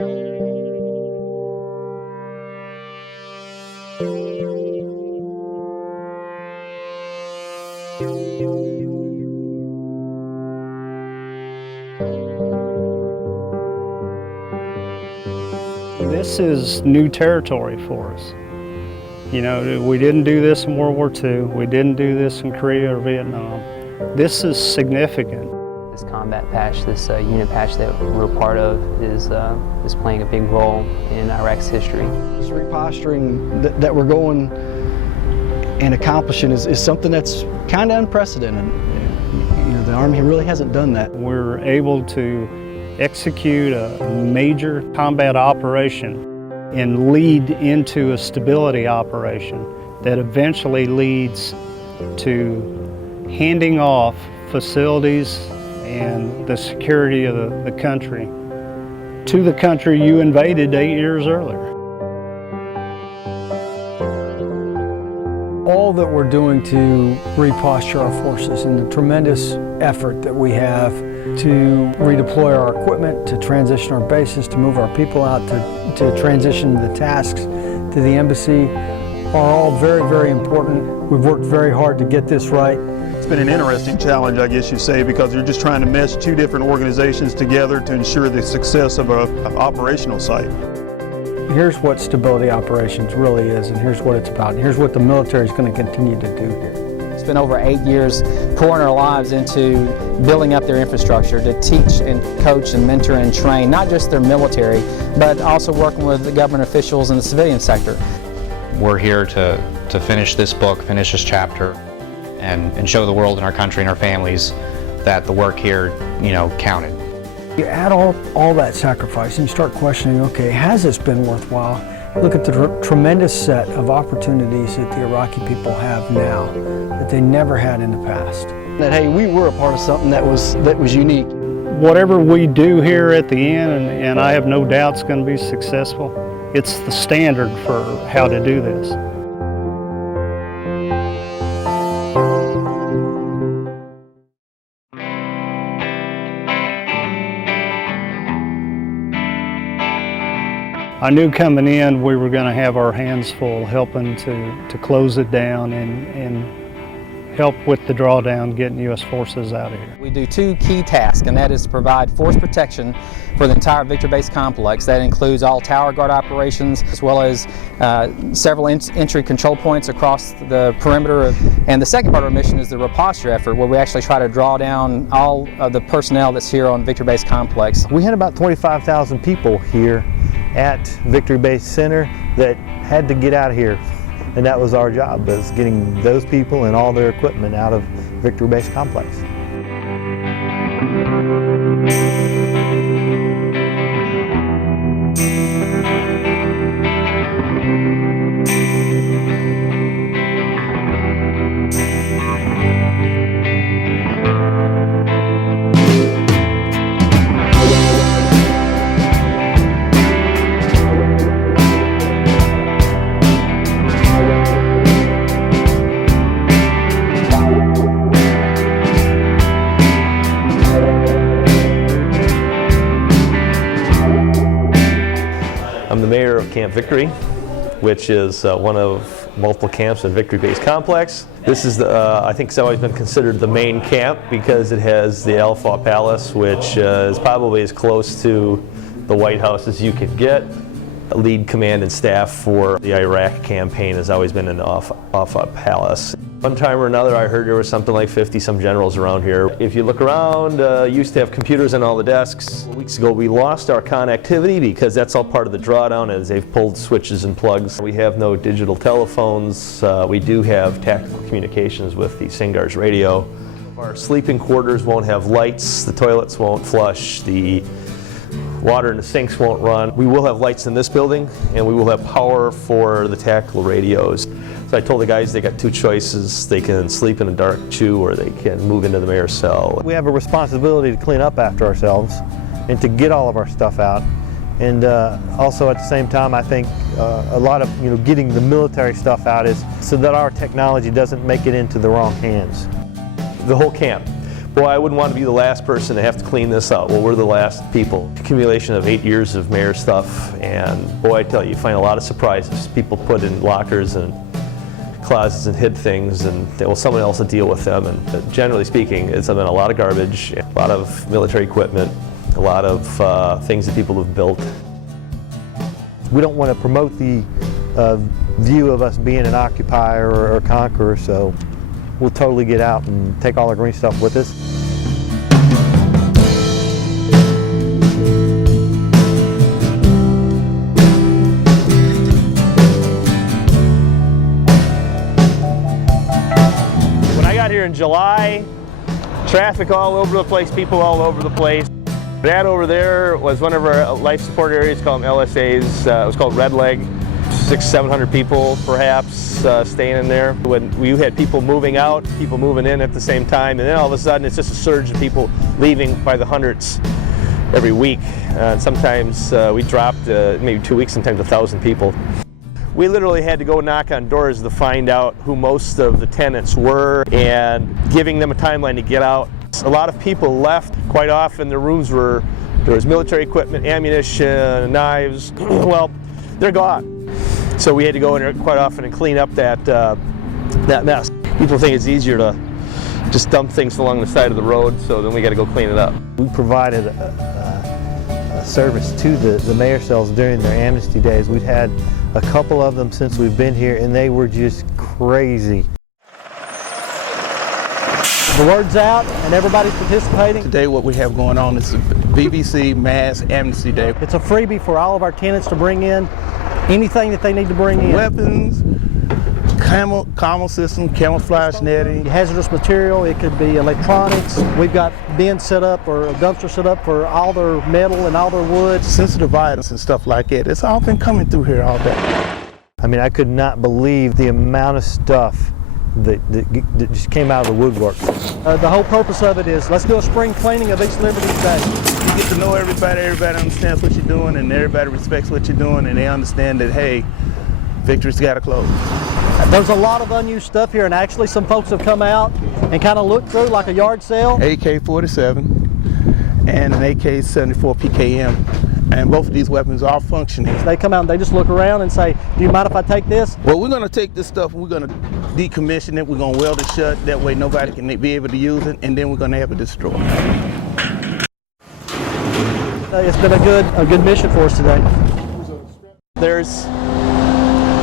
This is new territory for us. You know, we didn't do this in World War II. We didn't do this in Korea or Vietnam. This is significant. This combat patch, this unit patch that we're a part of is playing a big role in Iraq's history. This reposturing that we're going and accomplishing is something that's kind of unprecedented. You know, the Army really hasn't done that. We're able to execute a major combat operation and lead into a stability operation that eventually leads to handing off facilities and the security of the country to the country you invaded 8 years earlier. All that we're doing to reposture our forces and the tremendous effort that we have to redeploy our equipment, to transition our bases, to move our people out, to transition the tasks to the embassy are all very, very important. We've worked very hard to get this right. It's been an interesting challenge, I guess you'd say, because you're just trying to mesh two different organizations together to ensure the success of an operational site. Here's what stability operations really is, and here's what it's about, and here's what the military is going to continue to do here. It's been over 8 years pouring our lives into building up their infrastructure to teach and coach and mentor and train, not just their military, but also working with the government officials in the civilian sector. We're here to finish this book, finish this chapter, and show the world and our country and our families that the work here, you know, counted. You add all that sacrifice and you start questioning, okay, has this been worthwhile? Look at the tremendous set of opportunities that the Iraqi people have now that they never had in the past. That, hey, we were a part of something that was unique. Whatever we do here at the end, and I have no doubt it's going to be successful, it's the standard for how to do this. I knew coming in we were going to have our hands full helping to close it down and help with the drawdown, getting U.S. forces out of here. We do two key tasks, and that is to provide force protection for the entire Victory Base complex. That includes all tower guard operations, as well as several entry control points across the perimeter. And the second part of our mission is the reposture effort, where we actually try to draw down all of the personnel that's here on Victory Base complex. We had about 25,000 people here at Victory Base Center that had to get out of here. And that was our job, was getting those people and all their equipment out of Victory Base Complex. I'm the mayor of Camp Victory, which is one of multiple camps in Victory Base Complex. This is, I think it's always been considered the main camp because it has the Alpha Palace, which is probably as close to the White House as you could get. Lead command and staff for the Iraq campaign has always been in Alpha Palace. One time or another I heard there was something like 50-some generals around here. If you look around, used to have computers on all the desks. Weeks ago we lost our connectivity because that's all part of the drawdown as they've pulled switches and plugs. We have no digital telephones. We do have tactical communications with the SINGAR's radio. Our sleeping quarters won't have lights, the toilets won't flush, the water in the sinks won't run. We will have lights in this building, and we will have power for the tactical radios. So I told the guys they got two choices. They can sleep in a dark chew or they can move into the mayor's cell. We have a responsibility to clean up after ourselves and to get all of our stuff out. And also at the same time, I think a lot of getting the military stuff out is so that our technology doesn't make it into the wrong hands. The whole camp. Boy, I wouldn't want to be the last person to have to clean this up. Well, we're the last people. Accumulation of 8 years of mayor stuff, and boy, I tell you, you find a lot of surprises. People put in lockers and closets and hid things, and well, someone else will deal with them. And generally speaking, it's been a lot of garbage, a lot of military equipment, a lot of things that people have built. We don't want to promote the view of us being an occupier or conqueror, so we'll totally get out and take all our green stuff with us. When I got here in July, traffic all over the place, people all over the place. That over there was one of our life support areas, called LSAs. It was called Red Leg. 600-700 people perhaps staying in there. When we had people moving out, people moving in at the same time, and then all of a sudden it's just a surge of people leaving by the hundreds every week. Sometimes we dropped maybe 2 weeks, sometimes 1,000 people. We literally had to go knock on doors to find out who most of the tenants were and giving them a timeline to get out. A lot of people left. Quite often their rooms there was military equipment, ammunition, knives. Well, they're gone. So we had to go in there quite often and clean up that mess. People think it's easier to just dump things along the side of the road, so then we got to go clean it up. We provided a service to the mayor cells during their amnesty days. We've had a couple of them since we've been here, and they were just crazy. The word's out and everybody's participating. Today what we have going on is BBC Mass Amnesty Day. It's a freebie for all of our tenants to bring in anything that they need to bring in. Weapons, commo system, camouflage netting. Hazardous material, it could be electronics. We've got bins set up or a dumpster set up for all their metal and all their wood. Sensitive items and stuff like that. It's all been coming through here all day. I mean, I could not believe the amount of stuff that just came out of the woodwork. The whole purpose of it is, let's do a spring cleaning of East Liberty today. You get to know everybody understands what you're doing, and everybody respects what you're doing, and they understand that, hey, Victory's got to close. There's a lot of unused stuff here, and actually some folks have come out and kind of looked through like a yard sale. AK-47 and an AK-74 PKM. And both of these weapons are functioning. They come out and they just look around and say, do you mind if I take this? Well, we're going to take this stuff and we're going to decommission it. We're going to weld it shut. That way nobody can be able to use it. And then we're going to have it destroyed. It's been a good mission for us today. There's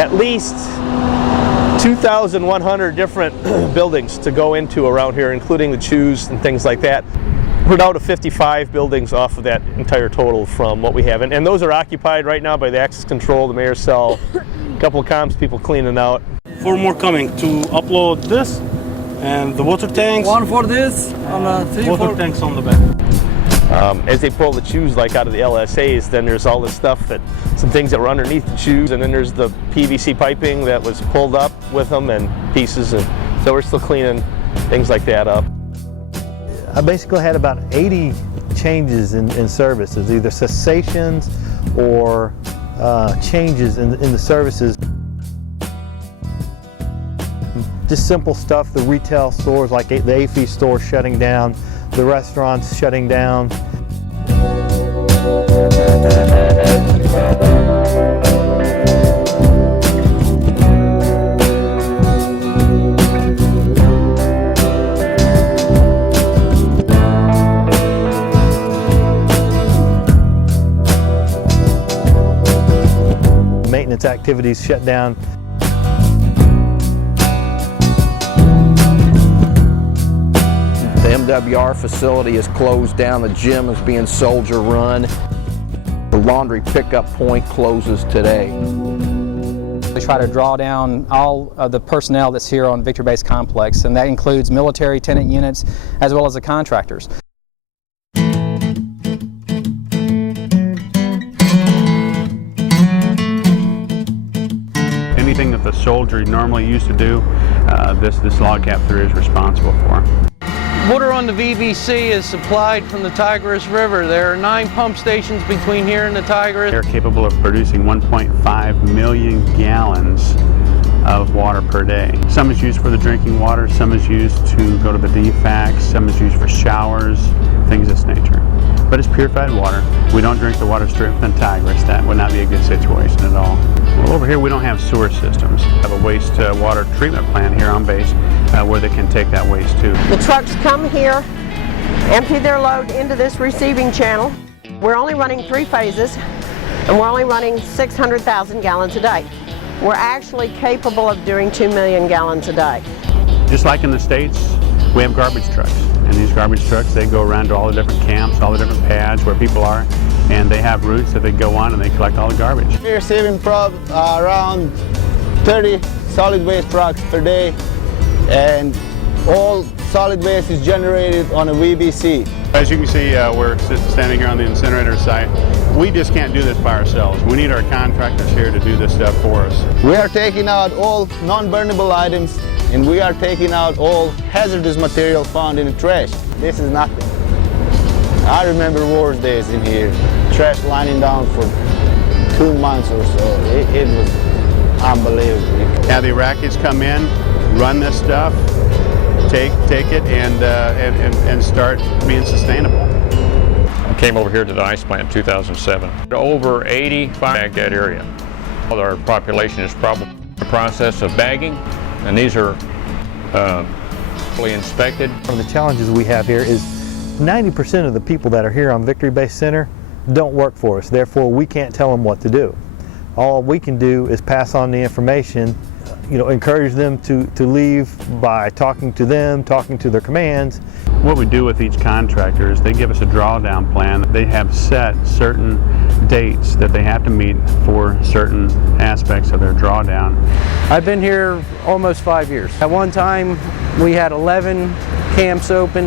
at least 2,100 different buildings to go into around here, including the chews and things like that. We're down to 55 buildings off of that entire total from what we have. And those are occupied right now by the access control, the mayor's cell, a couple of comms people cleaning out. 4 more coming to upload this and the water tanks. 1 for this and 3 water tanks on the back. As they pull the chews like out of the LSAs, then there's all this stuff some things that were underneath the chews, and then there's the PVC piping that was pulled up with them and pieces, and so we're still cleaning things like that up. I basically had about 80 changes in services, either cessations or changes in the services. Just simple stuff, the retail stores like the AFI store shutting down, the restaurants shutting down. Maintenance activities shut down. The MWR facility is closed down. The gym is being soldier run. The laundry pickup point closes today. We try to draw down all of the personnel that's here on Victory Base Complex, and that includes military tenant units as well as the contractors. Anything that the soldier normally used to do, this log capture is responsible for. Water on the VBC is supplied from the Tigris River. There are 9 pump stations between here and the Tigris. They're capable of producing 1.5 million gallons of water per day. Some is used for the drinking water, some is used to go to the DFACs, some is used for showers, things of this nature. But it's purified water. We don't drink the water straight from the Tigris. That would not be a good situation at all. Well, over here we don't have sewer systems. We have a waste water treatment plant here on base where they can take that waste to. The trucks come here, empty their load into this receiving channel. We're only running 3 phases, and we're only running 600,000 gallons a day. We're actually capable of doing 2 million gallons a day. Just like in the States, we have garbage trucks. And these garbage trucks, they go around to all the different camps, all the different pads where people are, and they have routes that they go on and they collect all the garbage. We're receiving around 30 solid waste trucks per day, and all solid waste is generated on a VBC. As you can see, we're standing here on the incinerator site. We just can't do this by ourselves. We need our contractors here to do this stuff for us. We are taking out all non-burnable items, and we are taking out all hazardous material found in the trash. This is nothing. I remember worse days in here. Trash lining down for 2 months or so. It was unbelievable. Now the Iraqis come in, run this stuff, take it, and start being sustainable. I came over here to the ice plant in 2007. Over 85 Baghdad area. Our population is probably in the process of bagging, and these are fully inspected. One of the challenges we have here is 90% of the people that are here on Victory Base Center don't work for us. Therefore, we can't tell them what to do. All we can do is pass on the information, encourage them to leave by talking to them, talking to their commands. What we do with each contractor is they give us a drawdown plan. They have set certain dates that they have to meet for certain aspects of their drawdown. I've been here almost 5 years. At one time we had 11 camps open.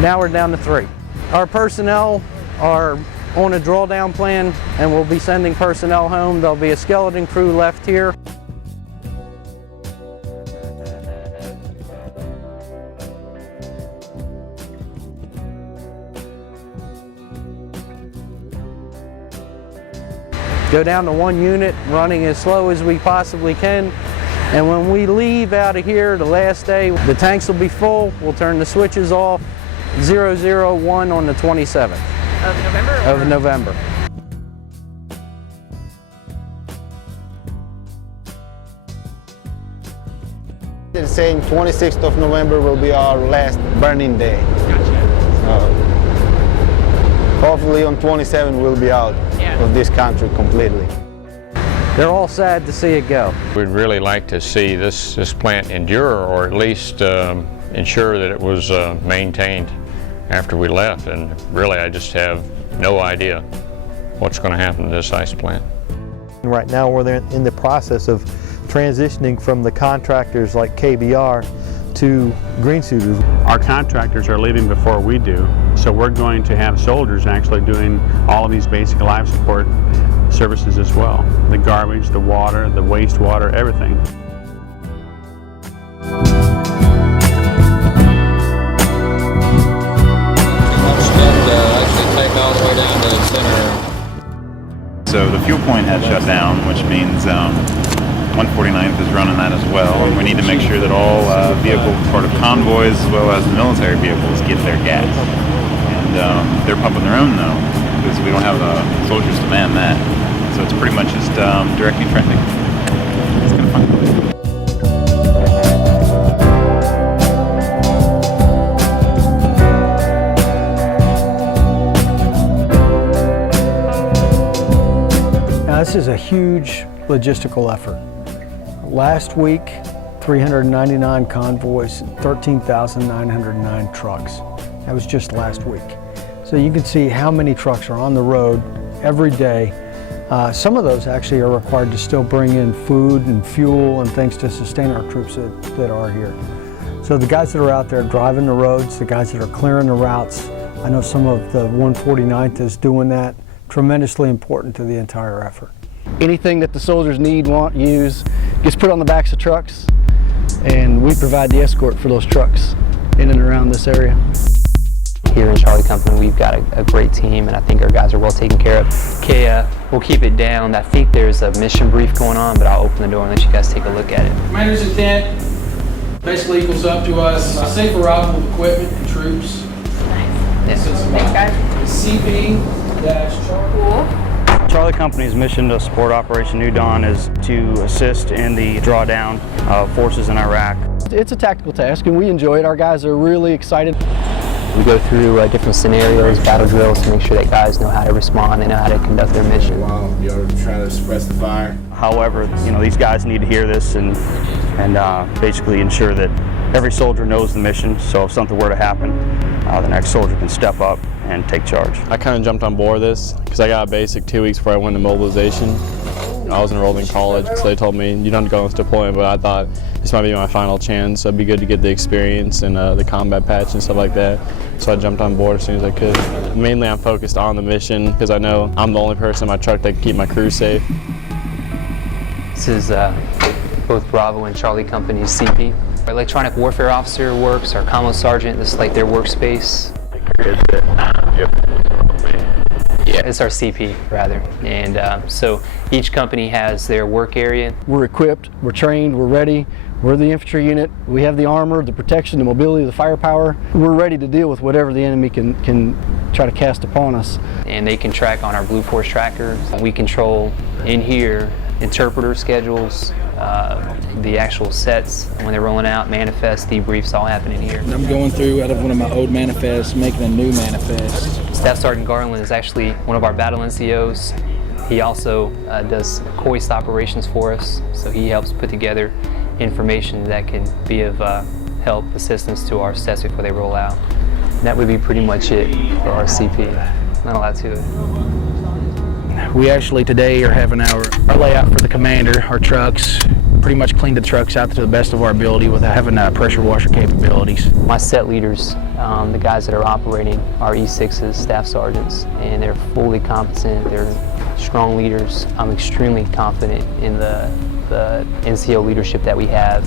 Now we're down to 3. Our personnel are on a drawdown plan, and we'll be sending personnel home. There'll be a skeleton crew left here. Go down to 1 unit, running as slow as we possibly can. And when we leave out of here the last day, the tanks will be full. We'll turn the switches off. 001 on the 27th. Of November? Of November. They're saying 26th of November will be our last burning day. Hopefully on 27 we'll be out of this country completely. They're all sad to see it go. We'd really like to see this plant endure, or at least ensure that it was maintained after we left. And really, I just have no idea what's going to happen to this ice plant. Right now we're in the process of transitioning from the contractors like KBR to green suiters. Our contractors are leaving before we do, so we're going to have soldiers actually doing all of these basic life support services as well. The garbage, the water, the wastewater, everything. So the fuel point has shut down, which means 149th is running that as well, and we need to make sure that all vehicle sort of convoys as well as the military vehicles get their gas. And they're pumping their own though, because we don't have soldiers to man that. So it's pretty much just directing traffic. It's kind of fun. Now, this is a huge logistical effort. Last week, 399 convoys, 13,909 trucks. That was just last week. So you can see how many trucks are on the road every day. Some of those actually are required to still bring in food and fuel and things to sustain our troops that are here. So the guys that are out there driving the roads, the guys that are clearing the routes, I know some of the 149th is doing that. Tremendously important to the entire effort. Anything that the soldiers need, want, use, gets put on the backs of trucks, and we provide the escort for those trucks in and around this area. Here in Charlie Company, we've got a great team, and I think our guys are well taken care of. Okay, we'll keep it down. I think there's a mission brief going on, but I'll open the door and let you guys take a look at it. Commander's intent basically equals up to us safe arrival of equipment and troops. Nice. Thanks, guys. CP-Charlie. Charlie Company's mission to support Operation New Dawn is to assist in the drawdown of forces in Iraq. It's a tactical task, and we enjoy it. Our guys are really excited. We go through different scenarios, battle drills, to make sure that guys know how to respond, they know how to conduct their mission. Be able to try to suppress the fire. However, these guys need to hear this and basically ensure that every soldier knows the mission, so if something were to happen, the next soldier can step up and take charge. I kind of jumped on board this because I got a basic 2 weeks before I went to mobilization. I was enrolled in college, so they told me you don't go into deployment, but I thought this might be my final chance, so it'd be good to get the experience and the combat patch and stuff like that. So I jumped on board as soon as I could. Mainly I'm focused on the mission because I know I'm the only person in my truck that can keep my crew safe. This is both Bravo and Charlie Company's CP. Our electronic warfare officer works, our commo sergeant, this is like their workspace. Yeah, it's our CP, rather. And so each company has their work area. We're equipped, we're trained, we're ready. We're the infantry unit. We have the armor, the protection, the mobility, the firepower. We're ready to deal with whatever the enemy can try to cast upon us. And they can track on our Blue Force trackers. We control in here interpreter schedules, the actual sets when they're rolling out, manifests, debriefs, all happen in here. I'm going through out of one of my old manifests, making a new manifest. Staff Sergeant Garland is actually one of our battle NCOs. He also does hoist operations for us, so he helps put together information that can be of help, assistance to our sets before they roll out. And that would be pretty much it for our CP. Not a lot to it. We actually today are having our layout for the commander, our trucks. Pretty much cleaned the trucks out to the best of our ability without having pressure washer capabilities. My set leaders, the guys that are operating, are E6s, staff sergeants, and they're fully competent. They're strong leaders. I'm extremely confident in the NCO leadership that we have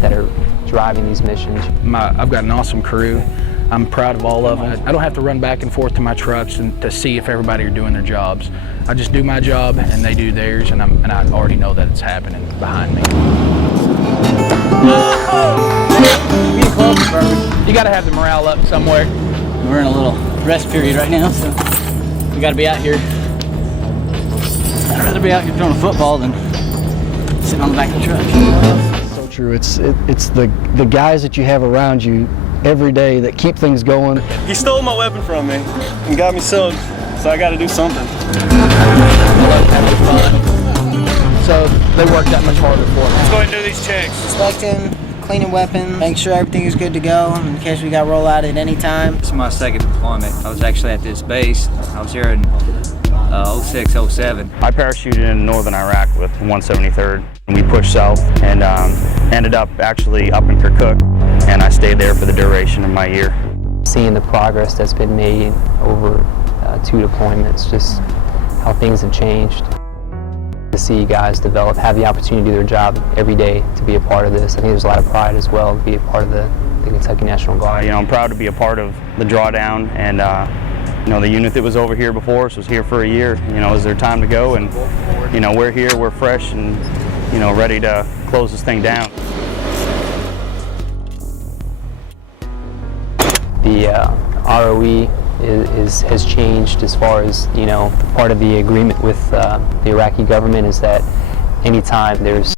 that are driving these missions. I've got an awesome crew. I'm proud of all of them. I don't have to run back and forth to my trucks to see if everybody are doing their jobs. I just do my job and they do theirs, and I already know that it's happening behind me. You got to have the morale up somewhere. We're in a little rest period right now, so we got to be out here. I'd rather be out here throwing a football than sitting on the back of the truck. So true. It's the guys that you have around you every day that keep things going. He stole my weapon from me and got me subbed, so I got to do something. So they work that much harder for us. Let's go ahead and do these checks. Inspecting, cleaning weapons, making sure everything is good to go in case we got roll out at any time. This is my second deployment. I was actually at this base. I was here in 06, 07. I parachuted in northern Iraq with 173rd. We pushed south and ended up actually up in Kirkuk, and I stayed there for the duration of my year. Seeing the progress that's been made over 2 deployments, just how things have changed. To see guys develop, have the opportunity to do their job every day, to be a part of this. I think there's a lot of pride as well to be a part of the Kentucky National Guard. I'm proud to be a part of the drawdown, and the unit that was over here before us was here for a year. Is there time to go? And we're here, we're fresh, and ready to close this thing down. The ROE has changed as far as, part of the agreement with the Iraqi government is that anytime there's